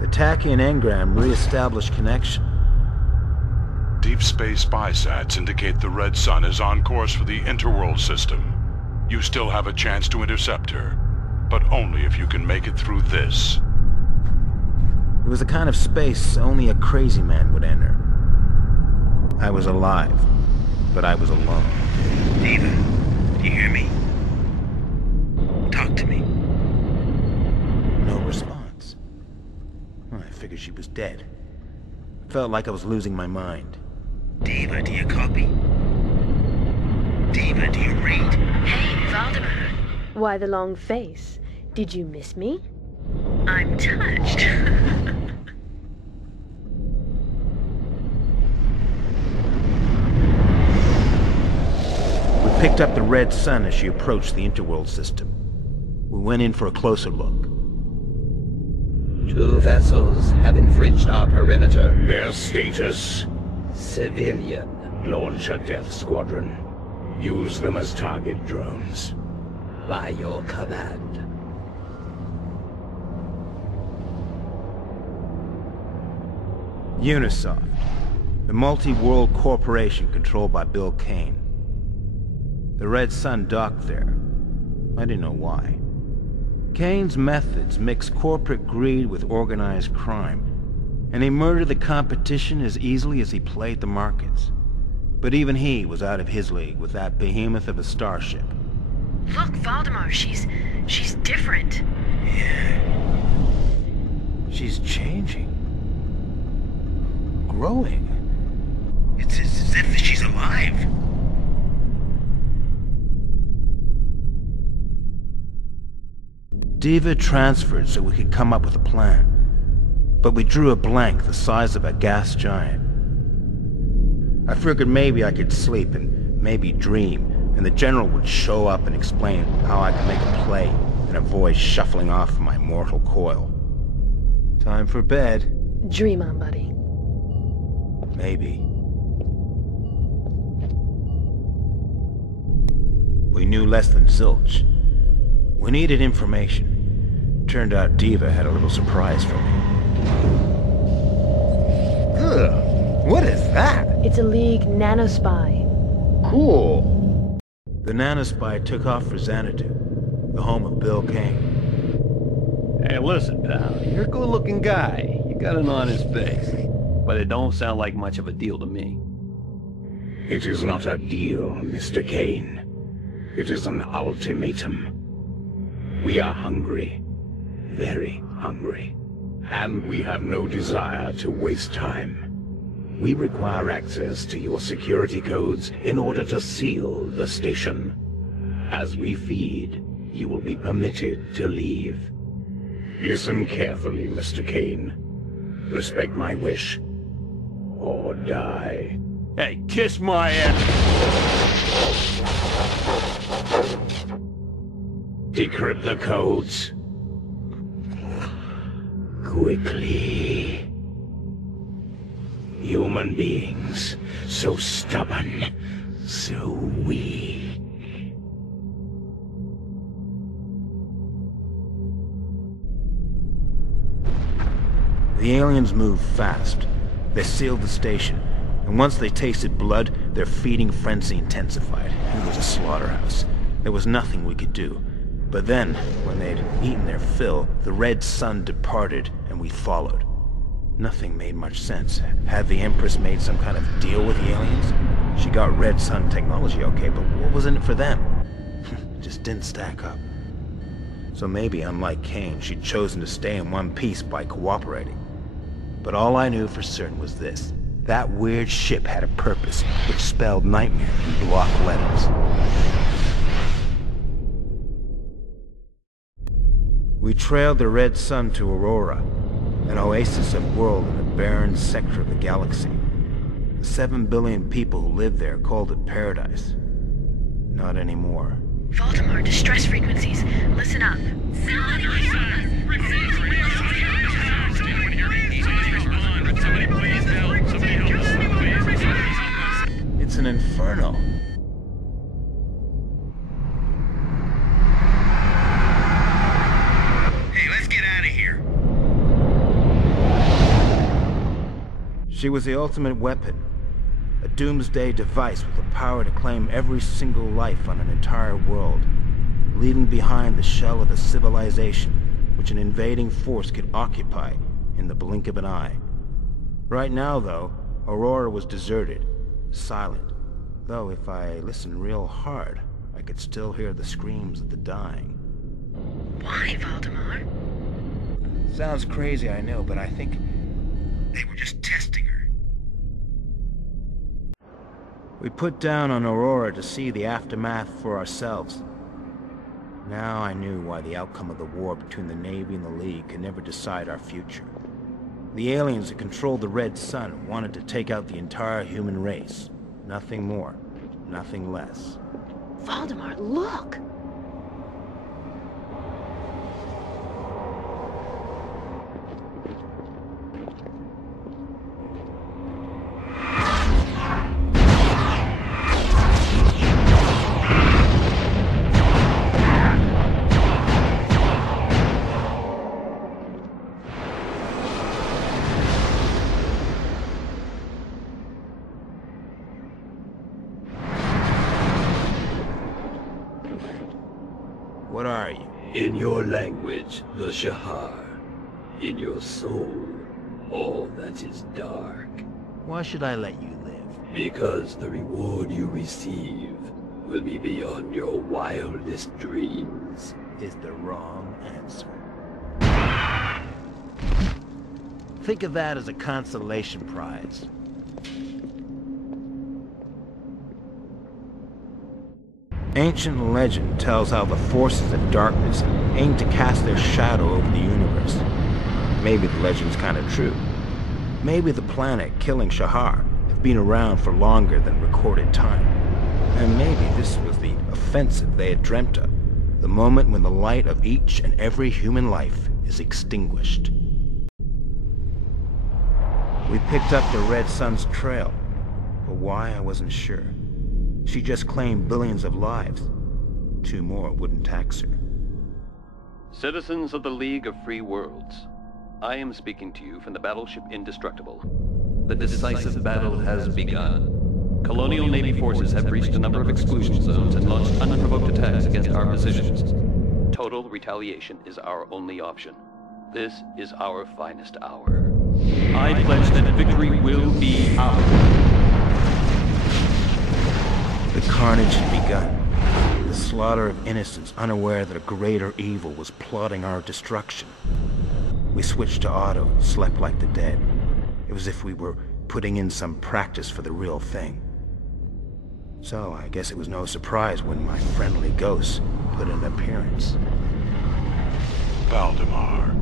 The Tachyon engram re-established connection. Deep space spysats indicate the Red Sun is on course for the Interworld system. You still have a chance to intercept her, but only if you can make it through this. It was a kind of space only a crazy man would enter. I was alive, but I was alone. Diva, do you hear me? Talk to me. No response. Well, I figured she was dead. Felt like I was losing my mind. Diva, do you copy? Diva, do you read? Hey, Valdemar. Why the long face? Did you miss me? I'm touched. We picked up the Red Sun as she approached the Interworld system. We went in for a closer look. 2 vessels have infringed our perimeter. Their status? Civilian. Launch a death squadron. Use them as target drones. By your command. Unisoft, the multi-world corporation controlled by Bill Kane. The Red Sun docked there. I didn't know why. Kane's methods mixed corporate greed with organized crime, and he murdered the competition as easily as he played the markets. But even he was out of his league with that behemoth of a starship. Look, Valdemar, she's different. She's changing. Growing. It's as if she's alive. Diva transferred so we could come up with a plan. But we drew a blank the size of a gas giant. I figured maybe I could sleep and maybe dream, and the General would show up and explain how I could make a play and avoid shuffling off my mortal coil. Time for bed. Dream on, buddy. Maybe. We knew less than zilch. We needed information. Turned out Diva had a little surprise for me. Ugh, what is that? It's a League nanospy. Cool. The nanospy took off for Xanadu, the home of Bill Kane. Hey, listen, pal. You're a good-looking guy. You got an honest face. But it don't sound like much of a deal to me. It is not a deal, Mr. Kane. It is an ultimatum. We are hungry. Very hungry. And we have no desire to waste time. We require access to your security codes in order to seal the station. As we feed, you will be permitted to leave. Listen carefully, Mr. Kane. Respect my wish. Or die. Hey, kiss my ass! Decrypt the codes. Quickly. Human beings, so stubborn, so weak. The aliens moved fast. They sealed the station, and once they tasted blood, their feeding frenzy intensified. It was a slaughterhouse. There was nothing we could do. But then, when they'd eaten their fill, the Red Sun departed, and we followed. Nothing made much sense. Had the Empress made some kind of deal with the aliens? She got Red Sun technology, okay, but what was in it for them? It just didn't stack up. So maybe, unlike Kane, she'd chosen to stay in one piece by cooperating. But all I knew for certain was this. That weird ship had a purpose, which spelled nightmare in block letters. We trailed the Red Sun to Aurora, an oasis of world in a barren sector of the galaxy. The 7 billion people who lived there called it paradise. Not anymore. Valdemar, distress frequencies. Listen up. It's an inferno. Hey, let's get out of here. She was the ultimate weapon. A doomsday device with the power to claim every single life on an entire world, leaving behind the shell of a civilization which an invading force could occupy in the blink of an eye. Right now, though, Aurora was deserted, silent, though if I listened real hard, I could still hear the screams of the dying. Why, Valdemar? Sounds crazy, I know, but I think they were just testing her. We put down on Aurora to see the aftermath for ourselves. Now I knew why the outcome of the war between the Navy and the League could never decide our future. The aliens that controlled the Red Sun wanted to take out the entire human race. Nothing more, nothing less. Valdemar, look! What are you? In your language, the Shahar. In your soul, all that is dark. Why should I let you live? Because the reward you receive will be beyond your wildest dreams. Is the wrong answer. Think of that as a consolation prize. Ancient legend tells how the forces of darkness aim to cast their shadow over the universe. Maybe the legend's kind of true. Maybe the planet killing Shahar have been around for longer than recorded time. And maybe this was the offensive they had dreamt of. The moment when the light of each and every human life is extinguished. We picked up the Red Sun's trail, but why I wasn't sure. She just claimed billions of lives. 2 more wouldn't tax her. Citizens of the League of Free Worlds, I am speaking to you from the battleship Indestructible. The decisive battle has begun. Colonial Navy forces have breached a number of exclusion zones and launched unprovoked attacks against our positions. Total retaliation is our only option. This is our finest hour. I pledge that victory will be ours. The carnage had begun. The slaughter of innocents unaware that a greater evil was plotting our destruction. We switched to auto and slept like the dead. It was as if we were putting in some practice for the real thing. So I guess it was no surprise when my friendly ghost put in an appearance. Valdemar,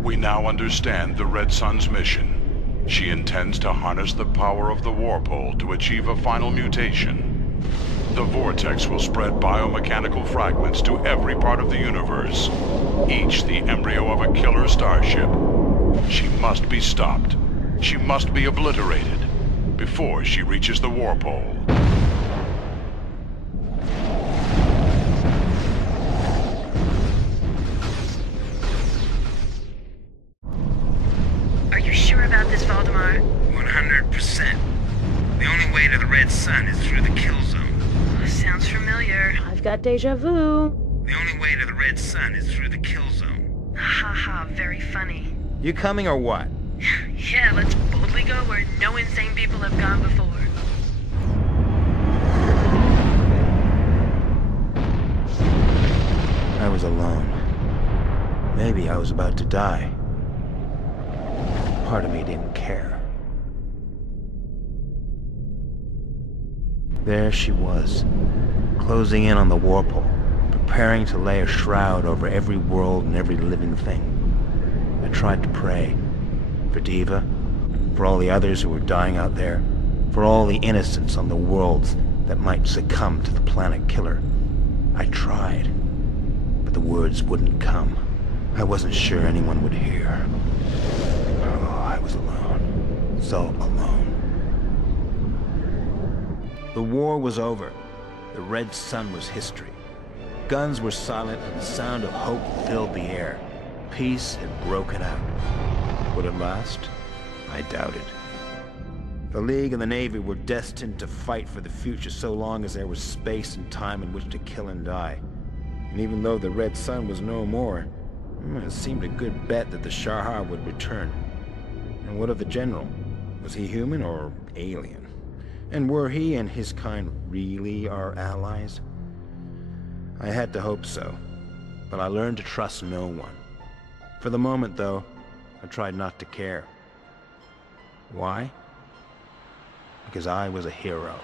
we now understand the Red Sun's mission. She intends to harness the power of the Warpole to achieve a final mutation. The vortex will spread biomechanical fragments to every part of the universe, each the embryo of a killer starship. She must be stopped. She must be obliterated before she reaches the Warpole. Are you sure about this, Valdemar? 100%. The only way to the Red Sun is through the kill zone. Sounds familiar. I've got deja vu. The only way to the Red Sun is through the kill zone. Ha ha, very funny. You coming or what? Yeah, let's boldly go where no insane people have gone before. I was alone. Maybe I was about to die. Part of me didn't care. There she was, closing in on the Warpole, preparing to lay a shroud over every world and every living thing. I tried to pray. For Diva, for all the others who were dying out there, for all the innocents on the worlds that might succumb to the planet killer. I tried, but the words wouldn't come. I wasn't sure anyone would hear. Oh, I was alone. So alone. The war was over. The Red Sun was history. Guns were silent and the sound of hope filled the air. Peace had broken out. Would it last? I doubted. The League and the Navy were destined to fight for the future so long as there was space and time in which to kill and die. And even though the Red Sun was no more, it seemed a good bet that the Shahar would return. And what of the General? Was he human or alien? And were he and his kind really our allies? I had to hope so, but I learned to trust no one. For the moment, though, I tried not to care. Why? Because I was a hero.